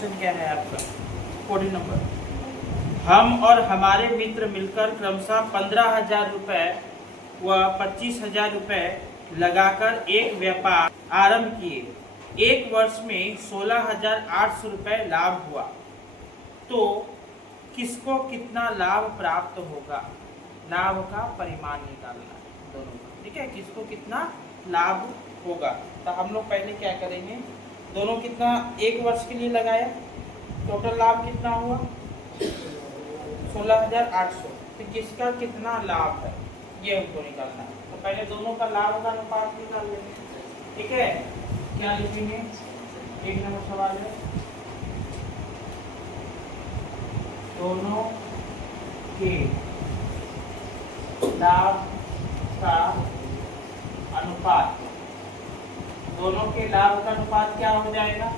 Question क्या है आपका 14 नंबर। हम और हमारे मित्र मिलकर क्रमशः 15,000 रुपये व 25,000 रुपये लगाकर एक व्यापार आरंभ किए। एक वर्ष में 16,800 रुपये लाभ हुआ, तो किसको कितना लाभ प्राप्त होगा? लाभ का परिमाण निकालना है दोनों का, ठीक है। किसको कितना लाभ होगा, तो हम लोग पहले क्या करेंगे, दोनों कितना एक वर्ष के लिए लगाया, टोटल लाभ कितना हुआ 16,800, तो किसका कितना लाभ है ये हमको निकालना है। तो पहले दोनों का लाभ का अनुपात निकाल लेंगे, ठीक है। क्या लिखेंगे, एक नंबर सवाल है, दोनों के लाभ का अनुपात। दोनों के लाभ का अनुपात क्या हो जाएगा,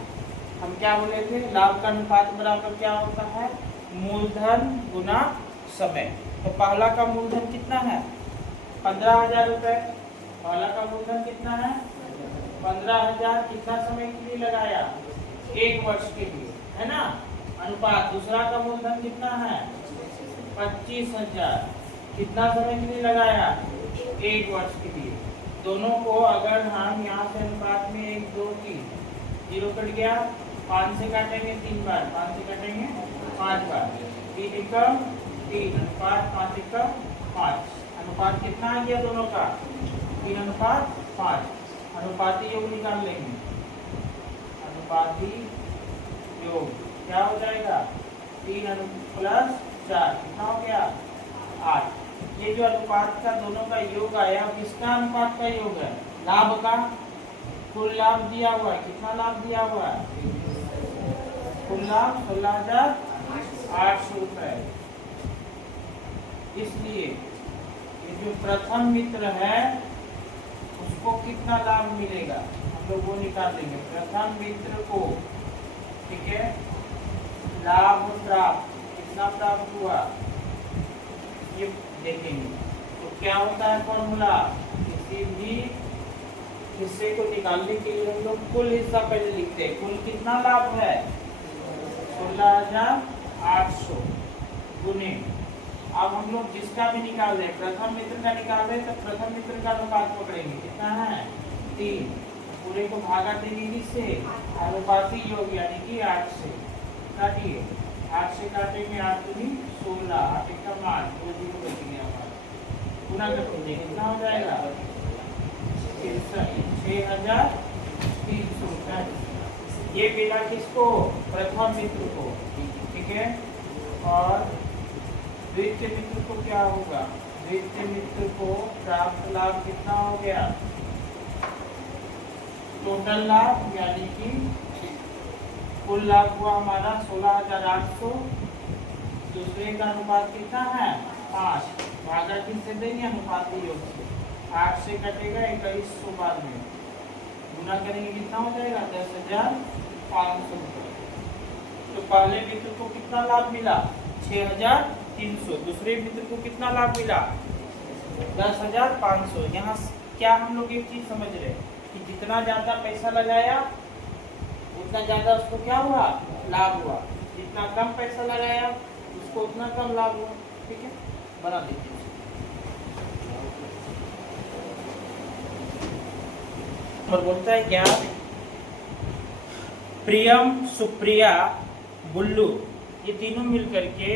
हम क्या बोले थे, लाभ का अनुपात बराबर क्या होता है, मूलधन गुना समय। तो पहला का मूलधन कितना है 15,000 रुपये, पहला का मूलधन कितना है 15,000, कितना समय के लिए लगाया, एक वर्ष के लिए, है ना। अनुपात दूसरा का मूलधन कितना है 25,000, कितना समय के लिए लगाया, एक वर्ष के लिए। दोनों को अगर हम यहाँ से अनुपात में 1 2 3 जीरो कट गया, 5 से काटेंगे 3 बार, 5 से काटेंगे 5 बार, 3 एकम 3 अनुपात 5 एकम 5, अनुपात कितना आ गया दोनों का 3 अनुपात 5। अनुपाती योग निकाल लेंगे, अनुपाती योग क्या हो जाएगा 3 प्लस 4 कितना हो गया 8। ये जो अनुपात का दोनों का योग आया, किसका अनुपात का योग है, लाभ का। कुल लाभ दिया हुआ है, कितना लाभ दिया हुआ है, कुल लाभ 16,800 रुपये। इसलिए ये जो प्रथम मित्र है उसको कितना लाभ मिलेगा, हम लोग वो निकाल देंगे। प्रथम मित्र को, ठीक है, लाभ प्राप्त कितना प्राप्त हुआ ये देखेंगे। तो क्या होता है फॉर्मूला, किसी भी हिस्से को निकालने के लिए हम लोग कुल हिस्सा पहले लिखते हैं। कुल कितना लाभ है 16,800 गुने, अब हम लोग जिसका भी निकाल रहे, प्रथम मित्र का निकाल रहे, तो प्रथम मित्र का अनुपात पकड़ेंगे, कितना है 3, पूरे को भागा देंगे इससे, अनुपाती योग यानी कि 8 से काटिए, 8 से काटेंगे 8 दूनी 16, 8 एकम 8, 2 जीरो बच गया हमारा, गुना कर दीजिए, कितना हो जाएगा 6,300 रुपये। ये मिला किसको, प्रथम मित्र को, ठीक है। और द्वितीय मित्र को क्या होगा, द्वितीय मित्र को प्राप्त लाभ कितना हो गया, टोटल लाभ यानी कि कुल लाभ हुआ हमारा 16,800, दूसरे का अनुपात कितना है 5, भागा किससे देंगे, अनुपाती योग से, 8 से कटेगा 2100 बाद में, गुना करेंगे कितना हो जाएगा 10,500 रुपये। तो पहले मित्र को कितना लाभ मिला 6,300, दूसरे मित्र को कितना लाभ मिला 10,500। यहाँ क्या हम लोग एक चीज समझ रहे हैं कि जितना ज्यादा पैसा लगाया उतना ज्यादा उसको क्या हुआ, लाभ हुआ, जितना कम पैसा लगाया उसको उतना कम लाभ हुआ, ठीक है। बना दीजिए, और बोलता है क्या, प्रियम सुप्रिया बुल्लू ये तीनों मिलकर के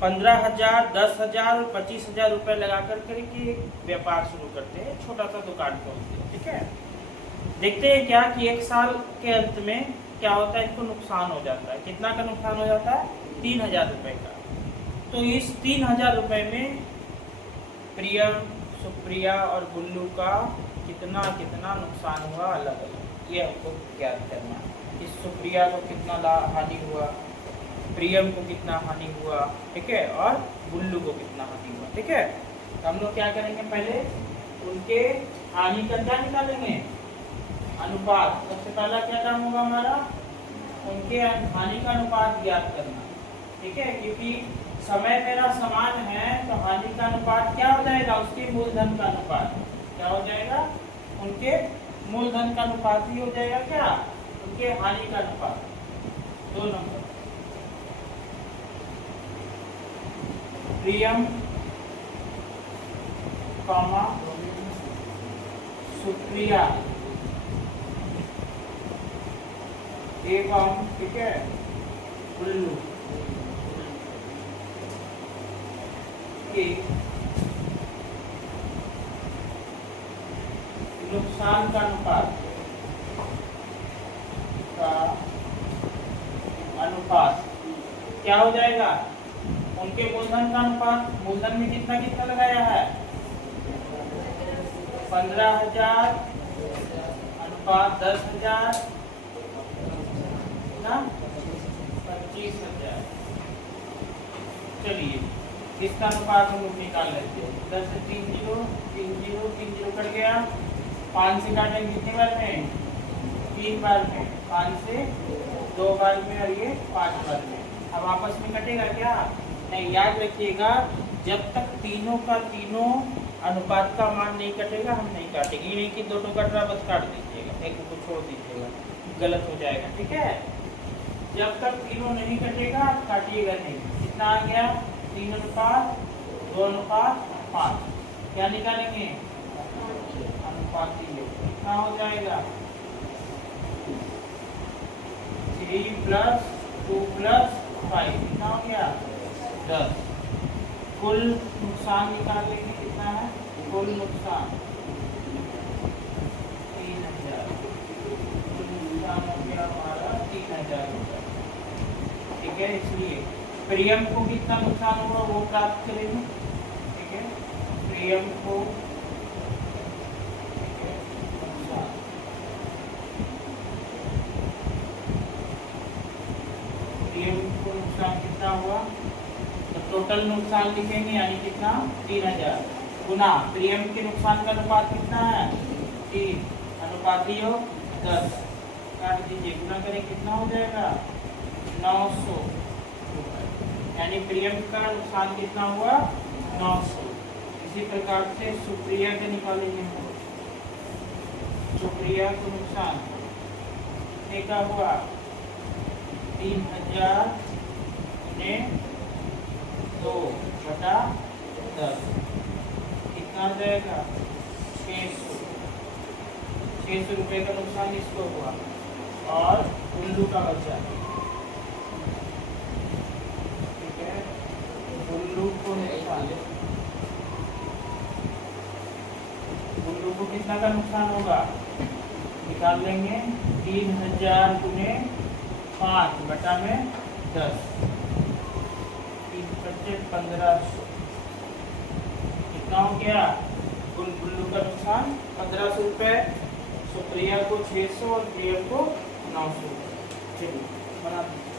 15,000 10,000 और 25,000 रुपये लगा करके एक व्यापार शुरू करते हैं, छोटा सा दुकान खोलते हैं, ठीक है। देखते हैं क्या कि एक साल के अंत में क्या होता है, इनको नुकसान हो जाता है। कितना का नुकसान हो जाता है 3,000 रुपये का। तो इस 3,000 रुपये में प्रियम सुप्रिया और बुल्लू का कितना कितना नुकसान हुआ अलग अलग, ये हमको ज्ञात करना है। इस सुप्रिया को कितना हानि हुआ, प्रियम को कितना हानि हुआ, ठीक है, और बुल्लू को कितना हानि हुआ, ठीक है। तो हम लोग क्या करेंगे, पहले उनके हानि का क्या निकालेंगे, अनुपात। सबसे पहला क्या काम होगा हमारा, उनके हानि का अनुपात ज्ञात करना, ठीक है। क्योंकि समय मेरा समान है तो हानि का अनुपात क्या हो जाएगा, उसके मूलधन का अनुपात क्या हो जाएगा, उनके मूलधन का अनुपात ही हो जाएगा क्या, उनके हानि का अनुपात। 2 नंबर, प्रियम कॉमा सुप्रिया एवं, ठीक है, बुल्लू के नुकसान का अनुपात क्या हो जाएगा? उनके मूलधन का अनुपात, मूलधन में कितना कितना लगाया है? 15,000 अनुपात 10,000 ना 25,000। चलिए इसका अनुपात हम लोग निकाल लेते हैं। 10 से 3 जीरो, 3 जीरो, 3 जीरो कट गया। 5 से काटेंगे कितने बार में? 3 बार में। 5 से 2 बार में और ये 5 बार में। अब आपस में कटेगा क्या? नहीं, याद रखिएगा जब तक तीनों का तीनों अनुपात का मान नहीं कटेगा हम नहीं काटेंगे। ये नहीं कि दोनों कट रहा बस काट दीजिएगा, एक को छोड़ दीजिएगा, गलत हो जाएगा, ठीक है। जब तक तीनों नहीं कटेगा काटिएगा नहीं। कितना आ गया? 3 अनुपात 2 अनुपात 5। क्या निकालेंगे? अनुपातीय। कितना हो जाएगा? 3 + 2 + 5 कितना हो गया? 10। कुल नुकसान निकाल लेंगे, कितना है कुल नुकसान? 3,000। कुल नुकसान हो गया हमारा 3,000 रुपये, ठीक है। इसलिए प्रियम को कितना नुकसान हुआ वो प्राप्त करेंगे, ठीक है। प्रियम को नुकसान, प्रियम को नुकसान कितना हुआ? तो टोटल नुकसान लिखेंगे, यानी कितना? 3,000 गुना प्रियम के नुकसान का अनुपात कितना है? 3 अनुपातीय 10 काट दीजिए, गुना करें कितना हो जाएगा? 900 रुपये। यानी प्रियम का नुकसान कितना हुआ? 900। इसी प्रकार से सुप्रिया के निकालेंगे। सुप्रिया को नुकसान कितने का हुआ? 3,000 ने 2/10 कितना आ जाएगा? 600। 600 रुपये का नुकसान इसको हुआ। और उल्लू का बच्चा, ठीक है, उल्लू को नुकसान, उल्लू को कितना का नुकसान होगा? निकाल लेंगे 3,000 गुने 5/10, 3/1500 कितना हो गया? उल्लू का नुकसान 1,500 रुपये, सुप्रिया को 600 और प्रियम को 900। चलिए बना दीजिए।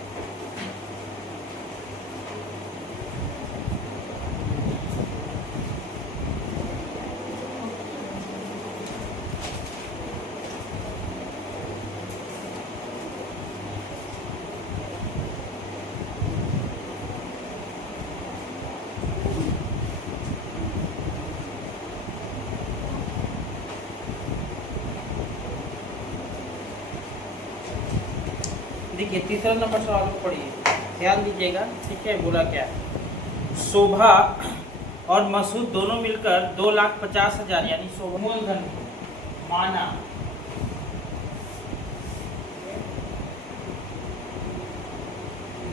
देखिए तीसरा नंबर सवाल को पढ़िए, ध्यान दीजिएगा, ठीक है। बोला क्या? शोभा और मसूद दोनों मिलकर 2,50,000 यानी शोभा मूलधन माना,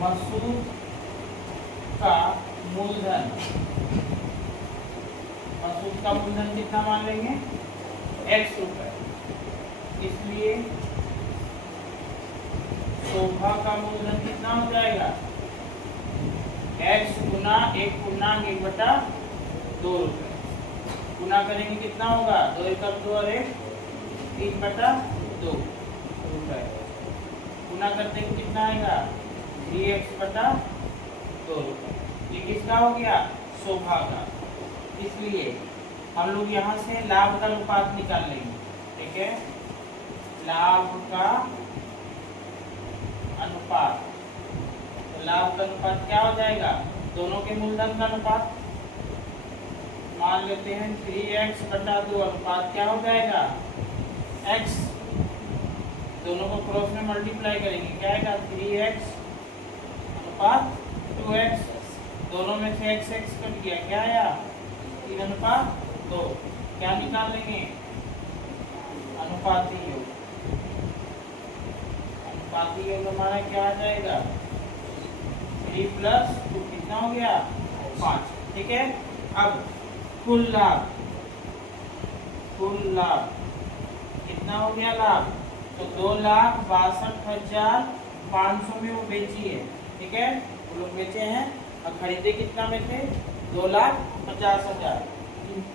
मसूद का मूलधन, मसूद का मूलधन कितना मान लेंगे? X रुपए। इसलिए शोभा का मूलधन कितना हो जाएगा? x गुना 1/1/2 रुपए। गुना करेंगे कितना होगा? 2 × 2 और 1 3/2 रुपए। गुना करते हैं कितना आएगा? 3x/2 रुपए। ये किसका हो गया? शोभा का। इसलिए हम लोग यहाँ से लाभ का अनुपात निकाल लेंगे, ठीक है। लाभ का अनुपात, तो लाभ का अनुपात क्या हो जाएगा? दोनों के मूलधन का अनुपात मान लेते हैं 3x/2। अनुपात क्या हो जाएगा? x। दोनों को क्रॉस में मल्टीप्लाई करेंगे, क्या आएगा? 3x अनुपात 2x, दोनों में से x कट गया, क्या आया 3:2। क्या निकाल लेंगे अनुपाती योग। अनुपाती योग हमारा क्या आ जाएगा 3 + 2 कितना हो गया 5। ठीक है, अब कुल लाभ कितना हो गया लाभ, तो 2,62,500 में वो बेची है। ठीक है, वो लोग बेचे हैं और खरीदे कितना में थे 2,50,000।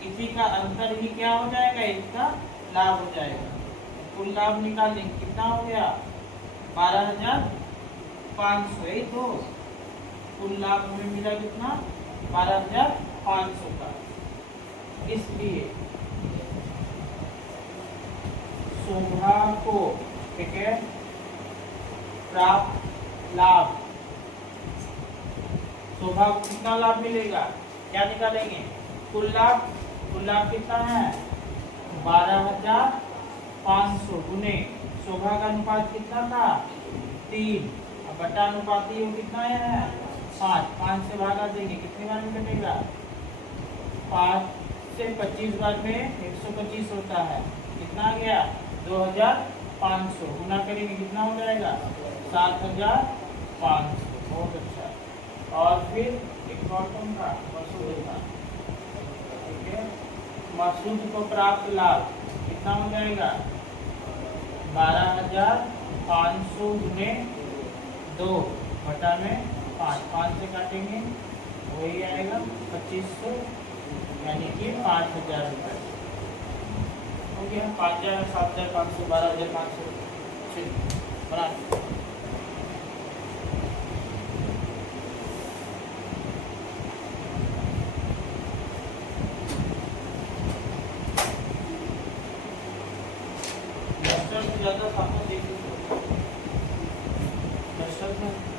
इसी का अंतर ही क्या हो जाएगा इसका लाभ हो जाएगा। कुल लाभ निकालेंगे कितना हो गया 12,500। यही तो कुल लाभ हमें मिला कितना 12,500 का। इसलिए शोभा को, ठीक है, प्राप्त लाभ, शोभा को कितना लाभ मिलेगा, क्या निकालेंगे कुल लाभ कितना है 12,500 गुने शोभा का अनुपात कितना था 3 और बटा अनुपाती वो कितना है 5 से भागा देंगे, कितने बार में कटेगा 5 से 25 बार में 125 होता है, कितना आ गया 2,500 गुना करेंगे कितना हो जाएगा 7,500। बहुत अच्छा। और फिर एक और कौन था मसूद था। ठीक है, मसूद को प्राप्त लाभ कितना हो जाएगा 12,500 गुने 2 बटा में 5 से काटेंगे वही आएगा 2500, यानी कि 5,000 रुपये हो गया। 5,000, 7,500, 12,500 बना। ज्यादा सामने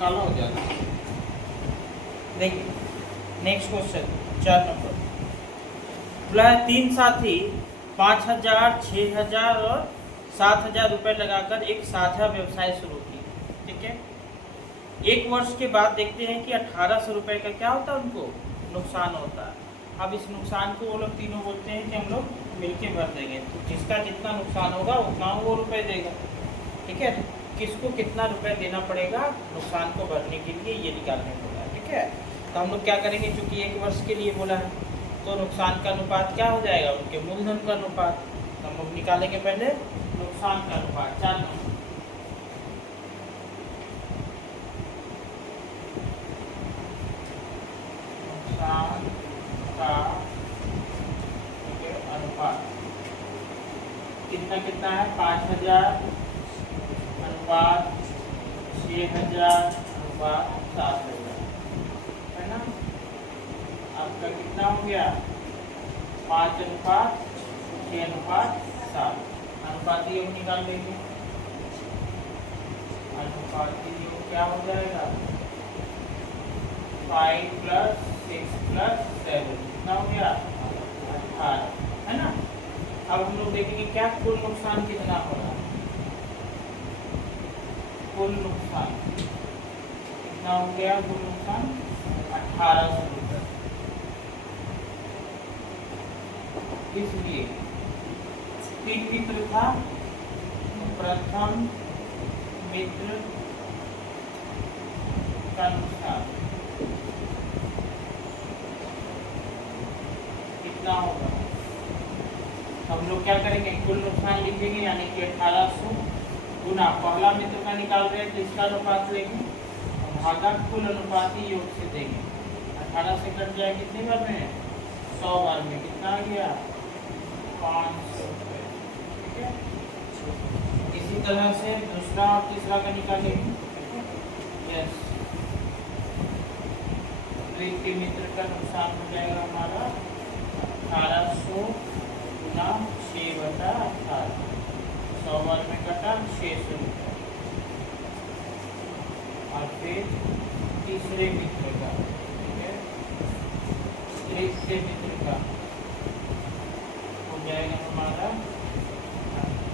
काला हो जाता है। देखिए नेक्स्ट क्वेश्चन 4 नंबर बोला है 3 साथी 5,000, 6,000 और 7,000 रुपए लगाकर एक साझा व्यवसाय शुरू की। ठीक है, 1 वर्ष के बाद देखते हैं कि 1,800 रुपए का क्या होता है उनको नुकसान होता है। अब इस नुकसान को वो लोग तीनों बोलते हैं कि हम लोग मिलके भर देंगे, तो जिसका जितना नुकसान होगा उतना वो रुपए देगा। ठीक है, किसको कितना रुपए देना पड़ेगा नुकसान को भरने के लिए ये निकालने बोला है। ठीक है, तो हम लोग क्या करेंगे, चूंकि 1 वर्ष के लिए बोला है तो नुकसान का अनुपात क्या हो जाएगा उनके मूलधन का अनुपात। तो हम लोग निकालेंगे पहले नुकसान का अनुपात 4 नंबर। नुकसान का अनुपात कितना कितना है 5,000 अनुपात 6,000 अनुपात 7,000 है ना। आपका कितना हो गया 5:6:7। अनुपाती योग निकाल लेंगे। अनुपाती योग क्या हो जाएगा 5 + 6 + 7 कितना हो गया 18 है ना। अब हम लोग देखेंगे क्या कुल नुकसान कितना हो रहा है। कुल नुकसान कितना हो गया, कुल नुकसान 1,800 रुपये। इसलिए 3 मित्र था, प्रथम मित्र का नुकसान कितना होगा। हम लोग क्या करेंगे कुल नुकसान लिखेंगे, यानी कि 1,800 गुना पहला मित्र का निकाल रहे हैं तो इसका अनुपात लेंगे और भागा कुल अनुपाती योग से देंगे। 18 से कट जाए कितनी बार में 100 बार में, कितना आ गया 500 रुपये। ठीक है, इसी तरह से दूसरा और तीसरा का निकालेंगे। यस, द्वितीय मित्र का नुकसान हो जाएगा हमारा 1,800 गुना 6/18, 100 बार में कटा 600 रुपये। और फिर तीसरे मित्र का, ठीक है, तृतीय मित्र का हो जाएगा हमारा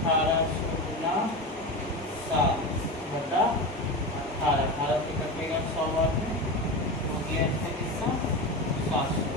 1,800 गुना 7/18, 12 से कटेगा 100 बार में, हो गया इसका कितना 700।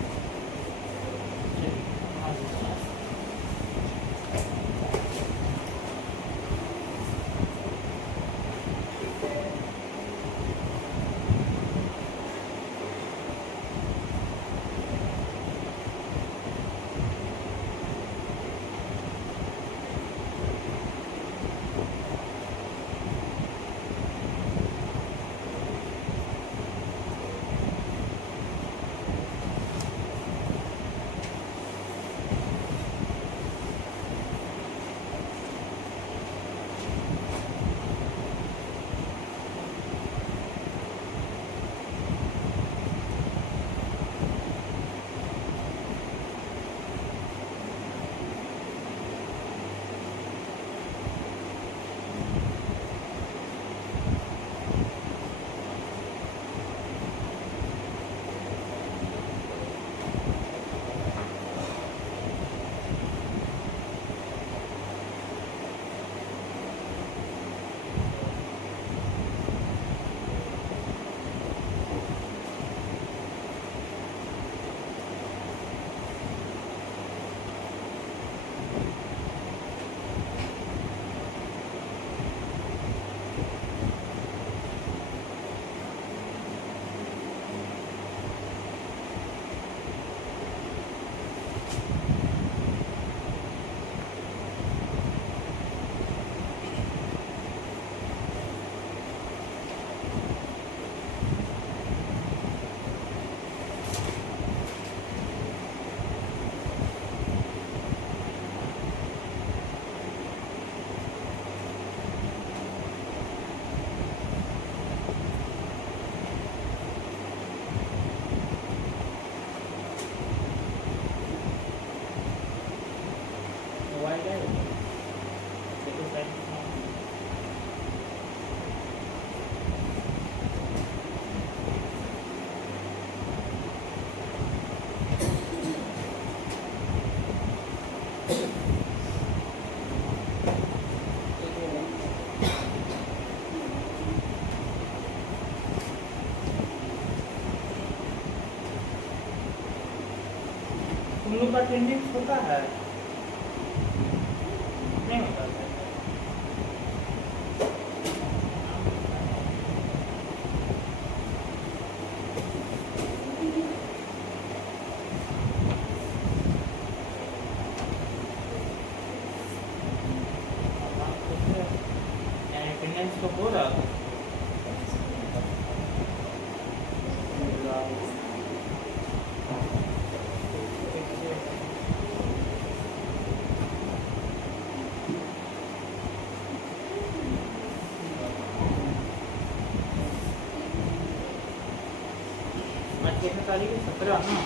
तुम लोग का अटेंडेंस होता है नहीं होता है? अटेंडेंस तो हो रहा था। आज कितने तारीख है? 17 ना।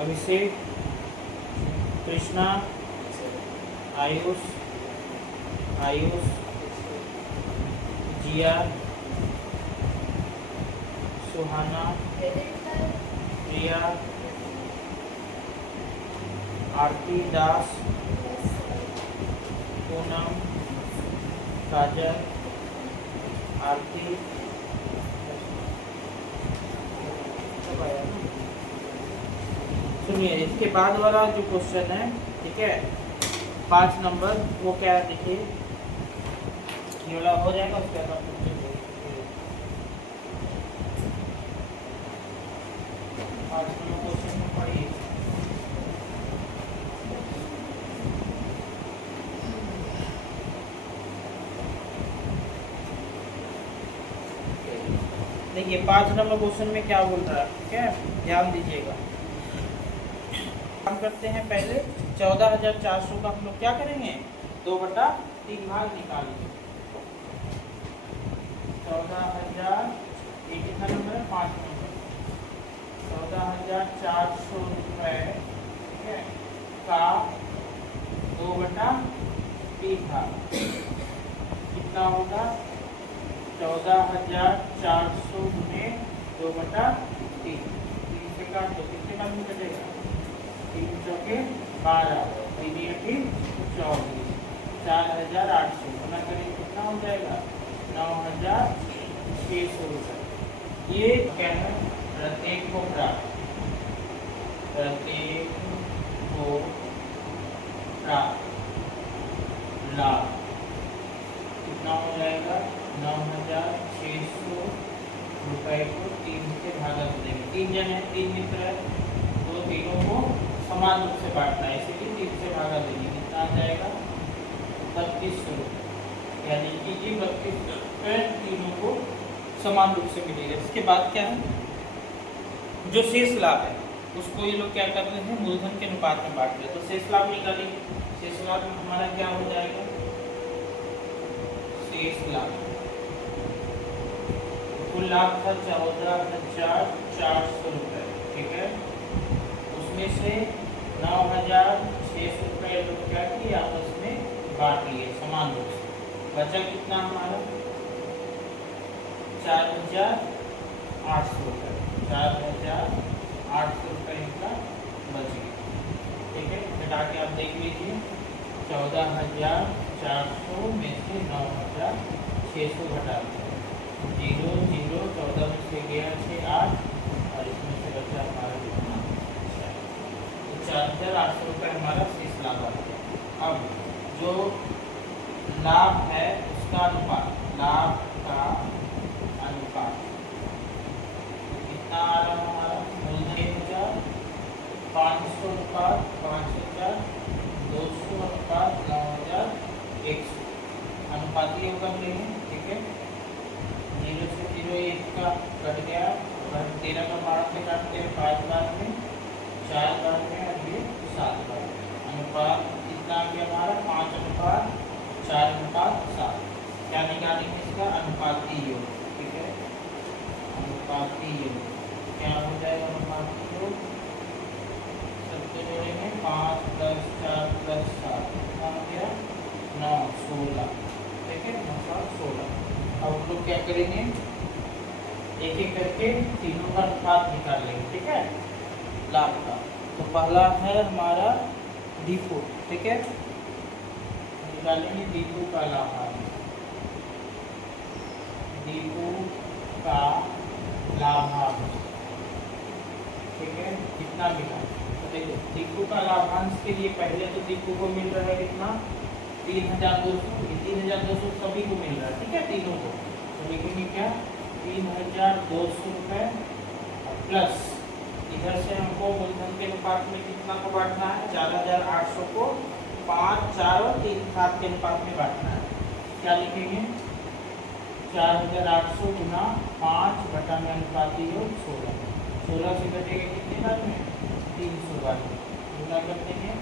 अभिषेक, कृष्णा, आयुष, जिया, सुहाना, प्रिया, आरती दास, पूनम, काजल, आरती, सुनिए इसके बाद वाला जो क्वेश्चन है, ठीक है, 5 नंबर, वो क्या है देखिए, ये वाला हो जाएगा। उसके बाद 5 नंबर क्वेश्चन में पढ़िए। देखिए 5 नंबर क्वेश्चन में क्या बोल रहा है, ठीक है, ध्यान दीजिएगा। काम करते हैं पहले 14,400 का हम लोग क्या करेंगे, 2/3 भाग निकालेंगे। 14,000, ये कितना नंबर है, 5 नंबर, 14,400 रुपये, ठीक है, का 2/3 भाग कितना होगा 14,400 गुने 2/3 3 से काट दो, कितने बाद में कटेगा 3 चौके 12 3 8 24 4,800 गुना करेंगे कितना हो जाएगा 9,600 रुपये। ये क्या है प्रत्येक को प्राप्त लाभ कितना हो जाएगा 9,600 रुपए को 3 से भागा देंगे। 3 जन है 3 मित्र है तो तीनों को समान रूप से बांटना है, इसलिए 3 से भागा देंगे कितना आ जाएगा 3200 रुपये, यानी कि ये 32 रुपये तीनों को समान रूप से मिलेगा। इसके बाद क्या है जो शेष लाभ है उसको ये लोग क्या करते हैं मूलधन के अनुपात में बांटते हैं। तो शेष लाभ निकालेंगे, शेष लाभ में हमारा क्या हो जाएगा शेष लाभ कुल लाभ था 14,400 रुपये, ठीक है। उसमें से 9,600 रुपये लोग क्या किए आपस में बांट लिए समान रूप से, बचा कितना हमारा 4,800 रुपये, 4,800 रुपये इनका बच गया, ठीक है। घटा के आप देख लीजिए 14,400 में से 9,600 घटा 0 0 14 में से गया 6 8 और इसमें से बचा हमारा कितना 4,800 रुपये हमारा शेष लाभ आ गया। अब जो लाभ है उसका अनुपात, लाभ का अनुपात कितना आ रहा है हमारा मूलधन 500 अनुपात 5,000 200 अनुपात 9,100 अनुपाती होगा लेंगे, ठीक है। 0 से 0 1 का कट गया, 13 का 12 से काटते हैं 5 बार में 4 बार में और ये 7 बार में। अनुपात कितना आ गया हमारा 5:4:7। क्या निकालेंगे इसका अनुपाती योग, ठीक है। अनुपाती योग क्या हो जाएगा अनुपाती योग सबसे जोड़ेंगे 5 + 4 + 7 कितना हो गया 9 16, ठीक है 9 7 16। अब हम लोग क्या करेंगे एक एक करके तीनों का अनुपात निकाल लेंगे, ठीक है लाभ का। तो पहला है हमारा D4, ठीक है निकालेंगे D2 का लाभांश, D2 का लाभांश, ठीक है कितना मिला। तो देखो D2 का लाभांश के लिए पहले तो D2 को मिल रहा है कितना 3,200 सभी को मिल रहा है, ठीक है तीनों को। तो लिखेंगे क्या 3,200 रुपये प्लस इधर से हमको मूलधन के अनुपात में कितना को बांटना है 4,800 को 5 4 और 3 7 के अनुपात में बांटना है। क्या लिखेंगे 4,800 गुना 5 बटा में अनुपाती योग 16 से कटेगा कितने बार में 300 बार में गुना कर देंगे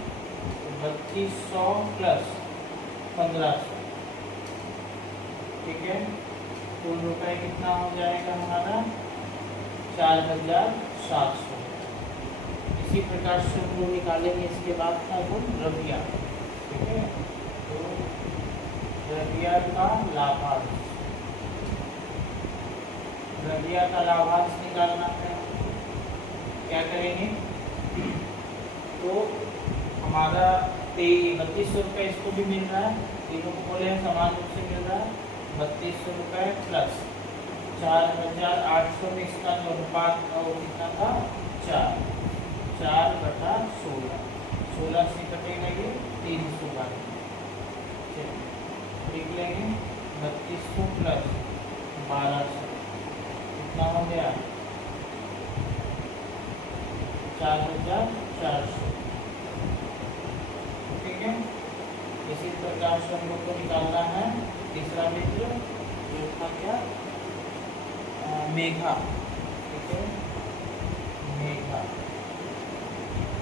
3200 प्लस 1500, ठीक है। कुल रुपये कितना हो जाएगा हमारा 4,700। इसी प्रकार से हम लोग निकालेंगे इसके बाद का गुण द्रव्या, ठीक है। तो द्रव्या का लाभांश, द्रव्या का लाभांश निकालना है, क्या करेंगे तो हमारा 3200 रुपये इसको भी मिल रहा है, तीनों को बोले हैं समान रूप से मिल रहा है 3200 रुपये प्लस 4,800 में इसका जो अनुपात था वो कितना था 4/16 16 से कटेगा ये 300 बार लिख लेंगे 3200 प्लस 1200 कितना हो गया 4,400, ठीक है। इसी प्रकार से हम लोग को निकालना है तीसरा मित्र जो था क्या मेघा, ठीक है मेघा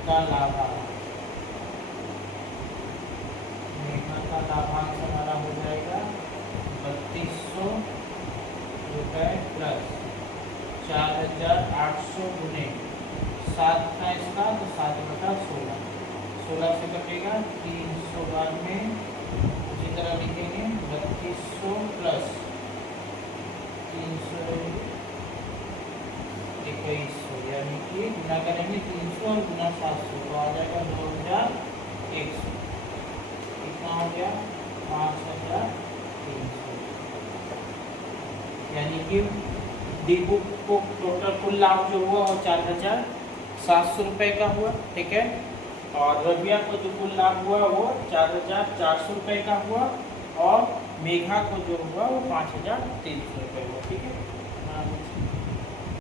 का लाभांश, मेघा का लाभांश हमारा हो जाएगा 3200 रुपये प्लस 4,800 गुने 7 था इसका तो 7/16 16 से कटेगा 300 बार में इसी तरह लिखेंगे 3200 प्लस 321, यानी कि गुना करेंगे 300 और गुना 700 तो आ जाएगा 2100। कितना हो गया 5300, यानी कि डिपो को टोटल कुल लाभ जो हुआ वो 4700 रुपये का हुआ। ठीक है, और रबिया को जो कुल लाभ हुआ वो 4400 रुपये का हुआ, और मेघा को जो हुआ वो 5300 रुपये हुआ। ठीक है।